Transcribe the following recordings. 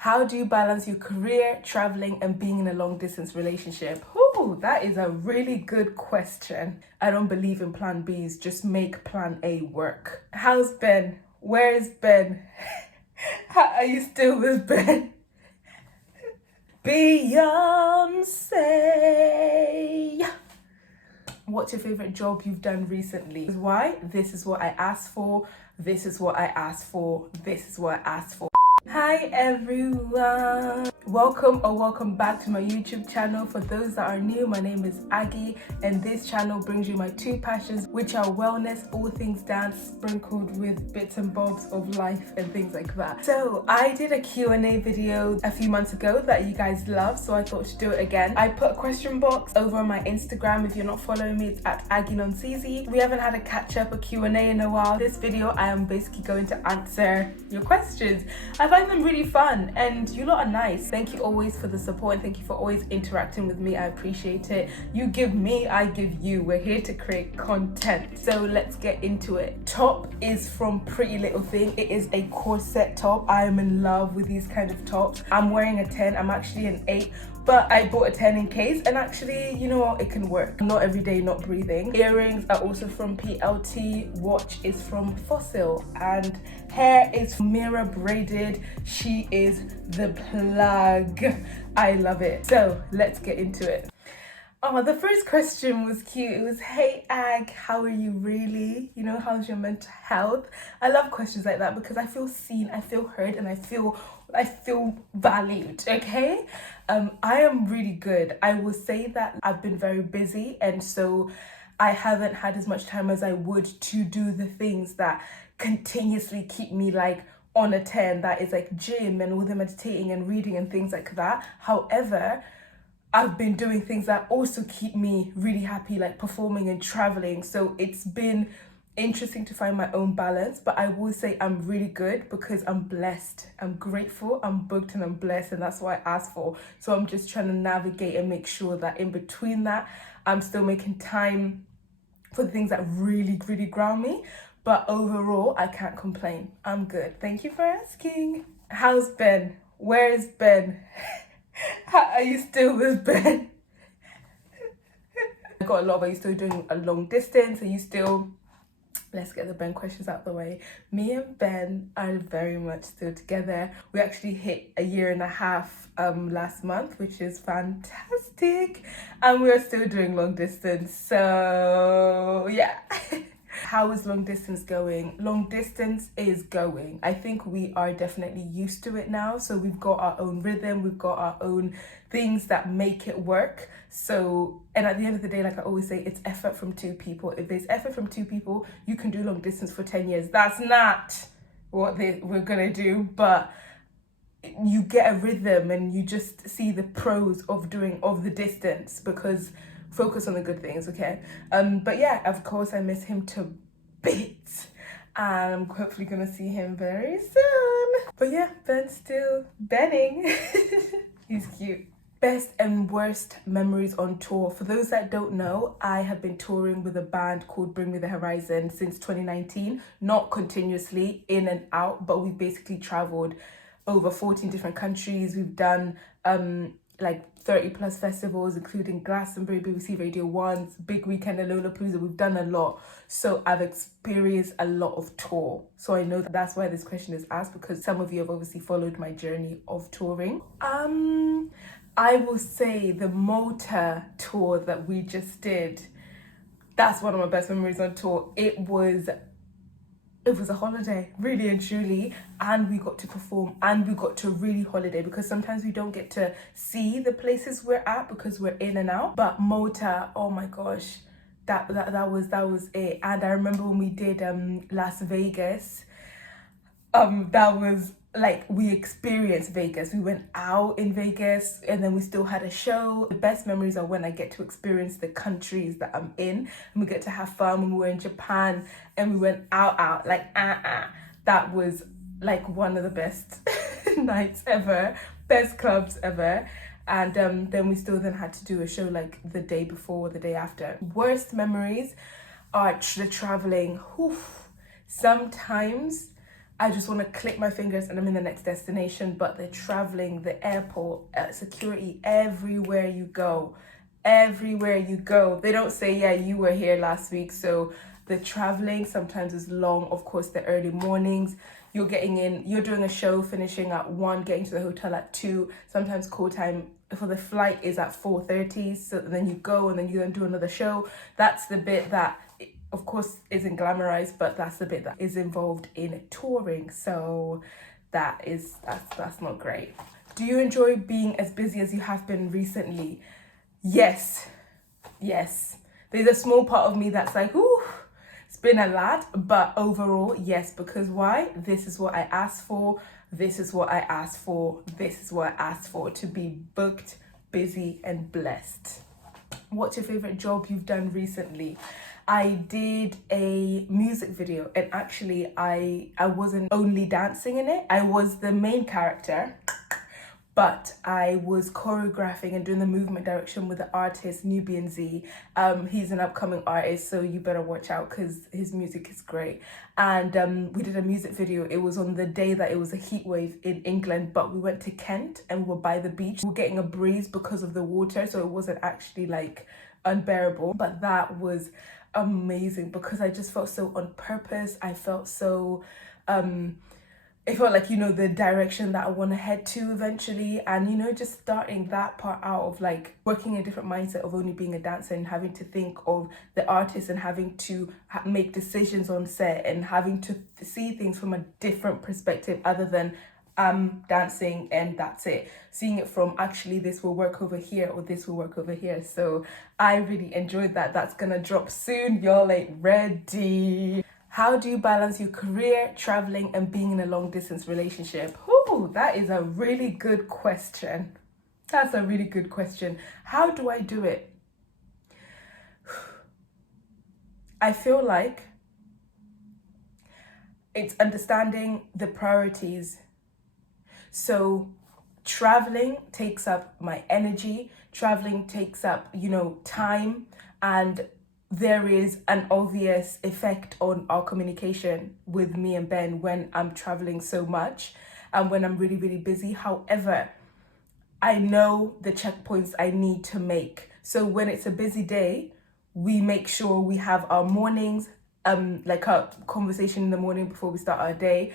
How do you balance your career, traveling, and being in a long distance relationship? Ooh, that is a really good question. I don't believe in plan Bs, just make plan A work. How's Ben? Where is Ben? Are you still with Ben? Beyonce. What's your favorite job you've done recently? Why? This is what I asked for. This is what I asked for. This is what I asked for. Hi everyone, welcome back to my YouTube channel. For those that are new, my name is Aggie and this channel brings you my two passions, which are wellness, all things dance, sprinkled with bits and bobs of life and things like that. So I did a Q&A video a few months ago that you guys loved, so I thought to do it again. I put a question box over on my Instagram. If you're not following me, it's at Aggie Nonsizi. We haven't had a catch up, a Q&A in a while. This video I am basically going to answer your questions. I find them really fun and you lot are nice. Thank you always for the support and thank you for always interacting with me. I appreciate it. You give me, I give you. We're here to create content. So let's get into it. Top is from Pretty Little Thing. It is a corset top. I am in love with these kind of tops. I'm wearing a 10. I'm actually an 8. But I bought a 10 in case, and actually, you know what, it can work. Not every day, not breathing. Earrings are also from PLT. Watch is from Fossil, and hair is mirror braided. She is the plug. I love it. So let's get into it. Oh, the first question was cute. It was, hey Ag, how are you really? You know, how's your mental health? I love questions like that because I feel seen, I feel heard, and I feel valued, okay? I am really good. I will say that I've been very busy and so I haven't had as much time as I would to do the things that continuously keep me like on a 10, that is like gym and all the meditating and reading and things like that. However, I've been doing things that also keep me really happy, like performing and traveling. So it's been interesting to find my own balance, but I will say I'm really good because I'm blessed. I'm grateful, I'm booked and I'm blessed, and that's what I asked for. So I'm just trying to navigate and make sure that in between that, I'm still making time for the things that really ground me. But overall, I can't complain. I'm good. Thank you for asking. How's Ben? Where is Ben? Are you still with Ben? I got a lot. Are you still doing a long distance? Are you still... Let's get the Ben questions out of the way. Me and Ben are very much still together. We actually hit a 1.5 years last month, which is fantastic. And we're still doing long distance. So yeah. How is long distance going? Long distance is going. I think we are definitely used to it now. So we've got our own rhythm, we've got our own things that make it work. So, and at the end of the day, like I always say, it's effort from two people. If there's effort from two people, you can do long distance for 10 years. That's not what we're gonna do, but you get a rhythm and you just see the pros of the distance because focus on the good things, okay? But yeah, of course, I miss him to bits. And I'm hopefully gonna see him very soon. But yeah, Ben's still Benning. He's cute. Best and worst memories on tour. For those that don't know, I have been touring with a band called Bring Me the Horizon since 2019. Not continuously, in and out, but we basically traveled over 14 different countries. We've done like 30 plus festivals, including Glastonbury, BBC Radio 1's Big Weekend and Lollapalooza. We've done a lot. So I've experienced a lot of tour. So I know that's why this question is asked, because some of you have obviously followed my journey of touring. I will say the Malta tour that we just did, that's one of my best memories on tour. It was a holiday, really and truly, and we got to perform and we got to really holiday because sometimes we don't get to see the places we're at because we're in and out. But Malta, oh my gosh, that was it. And I remember when we did Las Vegas, that was like, we experienced Vegas. We went out in Vegas and then we still had a show. The best memories are when I get to experience the countries that I'm in and we get to have fun. When we were in Japan and we went out like that was like one of the best nights ever, best clubs ever. And then we still then had to do a show like the day before or the day after. Worst memories are the traveling. Sometimes I just want to click my fingers and I'm in the next destination. But the traveling, the airport, security, everywhere you go, they don't say, yeah, you were here last week. So the traveling sometimes is long. Of course, the early mornings, you're doing a show, finishing at 1, getting to the hotel at 2. Sometimes call time for the flight is at 4:30. So then you go and then you go and do another show. That's the bit that, of course, isn't glamorized, but that's the bit that is involved in touring. So that's not great. Do you enjoy being as busy as you have been recently? Yes. There's a small part of me that's like, ooh, it's been a lot, but overall, yes, because why? This is what I asked for. This is what I asked for. This is what I asked for, to be booked, busy, and blessed. What's your favorite job you've done recently? I did a music video, and actually I wasn't only dancing in it. I was the main character, but I was choreographing and doing the movement direction with the artist Nubian Z. He's an upcoming artist, so you better watch out because his music is great. And we did a music video. It was on the day that it was a heat wave in England, but we went to Kent and we were by the beach. We were getting a breeze because of the water, so it wasn't actually like unbearable. But that was amazing because I just felt so on purpose. I felt so it felt like, the direction that I want to head to eventually. And, just starting that part out of like working a different mindset of only being a dancer and having to think of the artist and having to make decisions on set and having to see things from a different perspective other than dancing and that's it. Seeing it from actually this will work over here or this will work over here. So I really enjoyed that. That's gonna drop soon. Y'all ain't ready. How do you balance your career, traveling, and being in a long distance relationship? Ooh, that is a really good question. That's a really good question. How do I do it? I feel like it's understanding the priorities. So traveling takes up my energy, traveling takes up, time, and there is an obvious effect on our communication with me and Ben when I'm traveling so much and when I'm really, really busy. However, I know the checkpoints I need to make. So when it's a busy day, we make sure we have our mornings, like a conversation in the morning before we start our day,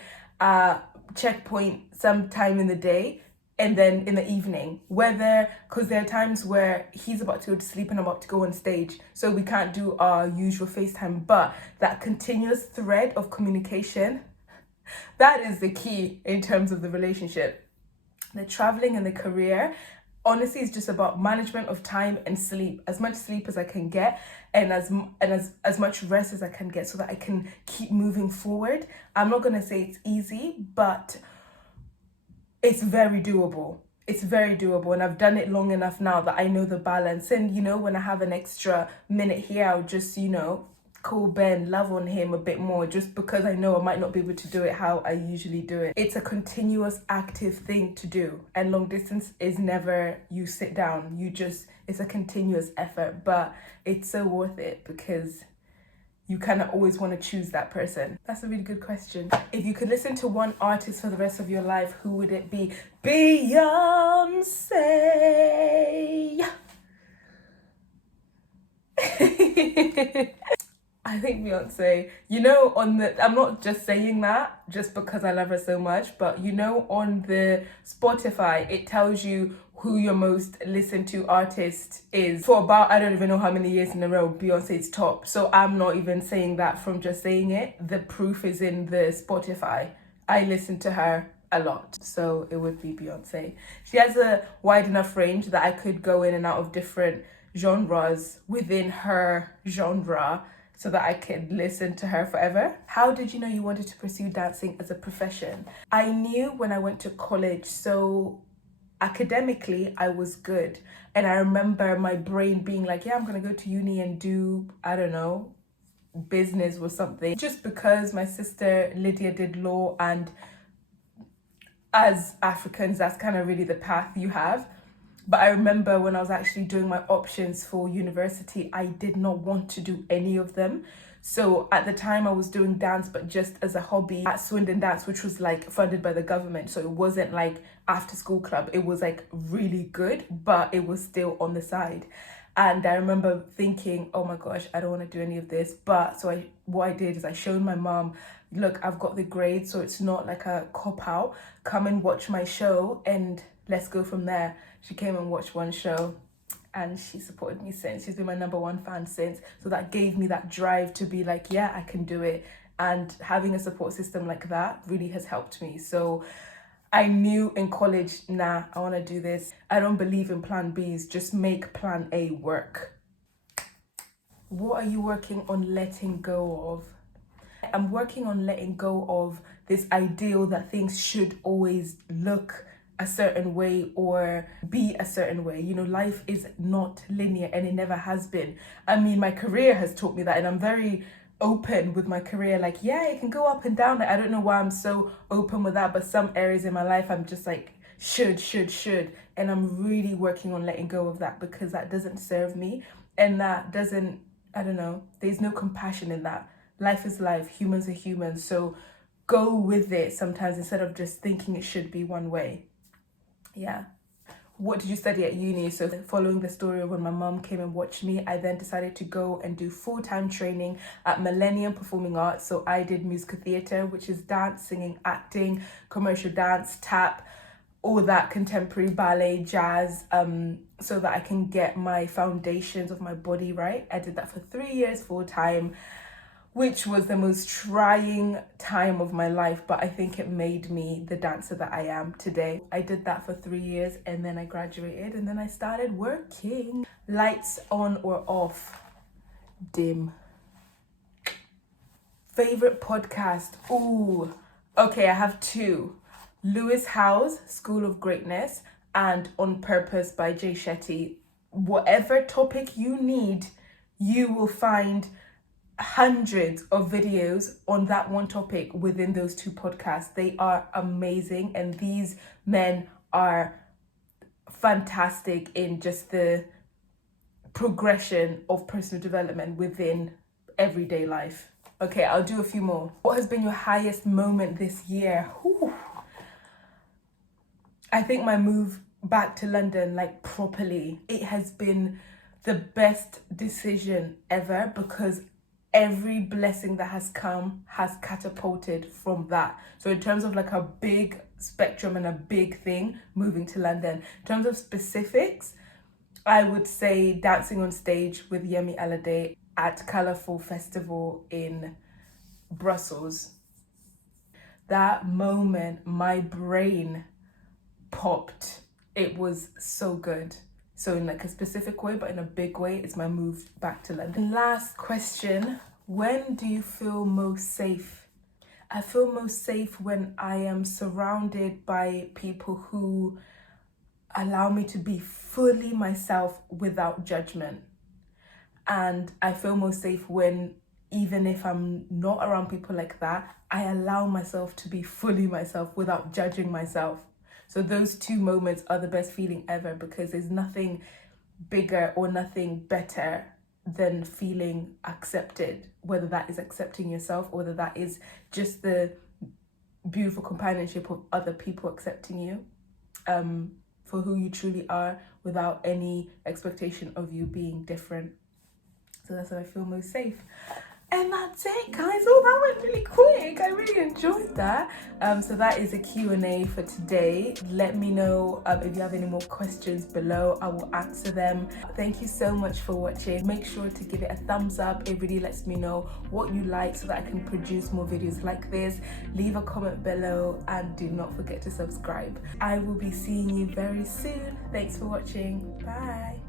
checkpoint sometime in the day, and then in the evening, because there are times where he's about to go to sleep and I'm about to go on stage, so we can't do our usual FaceTime, but that continuous thread of communication, that is the key in terms of the relationship. The traveling and the career, honestly, is just about management of time and sleep, as much sleep as I can get and as much rest as I can get so that I can keep moving forward. I'm not going to say it's easy, but it's very doable. It's very doable, and I've done it long enough now that I know the balance. And when I have an extra minute here, I'll just call Ben, love on him a bit more, just because I know I might not be able to do it how I usually do it. It's a continuous active thing to do, and long distance is never you sit down, it's a continuous effort, but it's so worth it because you kind of always want to choose that person. That's a really good question. If you could listen to one artist for the rest of your life, who would it be? Beyonce. I think Beyonce, I'm not just saying that just because I love her so much, but on the Spotify, it tells you who your most listened to artist is. For about, I don't even know how many years in a row, Beyonce's top. So I'm not even saying that from just saying it. The proof is in the Spotify. I listen to her a lot, so it would be Beyonce. She has a wide enough range that I could go in and out of different genres within her genre, so that I could listen to her forever. How did you know you wanted to pursue dancing as a profession? I knew when I went to college, so academically I was good. And I remember my brain being like, yeah, I'm gonna go to uni and do, I don't know, business or something. Just because my sister Lydia did law, and as Africans, that's kind of really the path you have. But I remember when I was actually doing my options for university, I did not want to do any of them. So at the time I was doing dance, but just as a hobby at Swindon Dance, which was like funded by the government. So it wasn't like after school club. It was like really good, but it was still on the side. And I remember thinking, oh my gosh, I don't want to do any of this. But so what I did is I showed my mom, look, I've got the grades, so it's not like a cop out. Come and watch my show and let's go from there. She came and watched one show and she supported me since. She's been my #1 fan since. So that gave me that drive to be like, yeah, I can do it. And having a support system like that really has helped me. So I knew in college, nah, I want to do this. I don't believe in plan Bs, just make plan A work. What are you working on letting go of? I'm working on letting go of this ideal that things should always look a certain way or be a certain way. You know, life is not linear and it never has been. I mean, my career has taught me that, and I'm very open with my career. Like, yeah, it can go up and down. Like, I don't know why I'm so open with that, but some areas in my life I'm just like should, and I'm really working on letting go of that, because that doesn't serve me, and that doesn't, I don't know, there's no compassion in that. Life is life, humans are humans, so go with it sometimes instead of just thinking it should be one way. Yeah. What did you study at uni? So following the story of when my mom came and watched me, I then decided to go and do full-time training at Millennium Performing Arts. So I did musical theatre, which is dance, singing, acting, commercial dance, tap, all that, contemporary, ballet, jazz, so that I can get my foundations of my body right. I did that for 3 years full-time, which was the most trying time of my life, but I think it made me the dancer that I am today. I did that for 3 years and then I graduated and then I started working. Lights on or off? Dim. Favorite podcast? Ooh, okay, I have two. Lewis Howes, School of Greatness, and On Purpose by Jay Shetty. Whatever topic you need, you will find hundreds of videos on that one topic within those two podcasts. They are amazing, and these men are fantastic in just the progression of personal development within everyday life. Okay, I'll do a few more. What has been your highest moment this year? Whew. I think my move back to London, like properly, it has been the best decision ever, because every blessing that has come has catapulted from that. So in terms of like a big spectrum and a big thing, moving to London. In terms of specifics, I would say dancing on stage with Yemi Alade at Colourful Festival in Brussels. That moment, my brain popped. It was so good. So in like a specific way, but in a big way, it's my move back to London. Last question, when do you feel most safe? I feel most safe when I am surrounded by people who allow me to be fully myself without judgment. And I feel most safe when, even if I'm not around people like that, I allow myself to be fully myself without judging myself. So those two moments are the best feeling ever, because there's nothing bigger or nothing better than feeling accepted, whether that is accepting yourself or whether that is just the beautiful companionship of other people accepting you for who you truly are, without any expectation of you being different. So that's when I feel most safe. And that's it, guys. Oh, that went really quick. I really enjoyed that. So that is a Q&A for today. Let me know if you have any more questions below. I will answer them. Thank you so much for watching. Make sure to give it a thumbs up. It really lets me know what you like so that I can produce more videos like this. Leave a comment below and do not forget to subscribe. I will be seeing you very soon. Thanks for watching. Bye.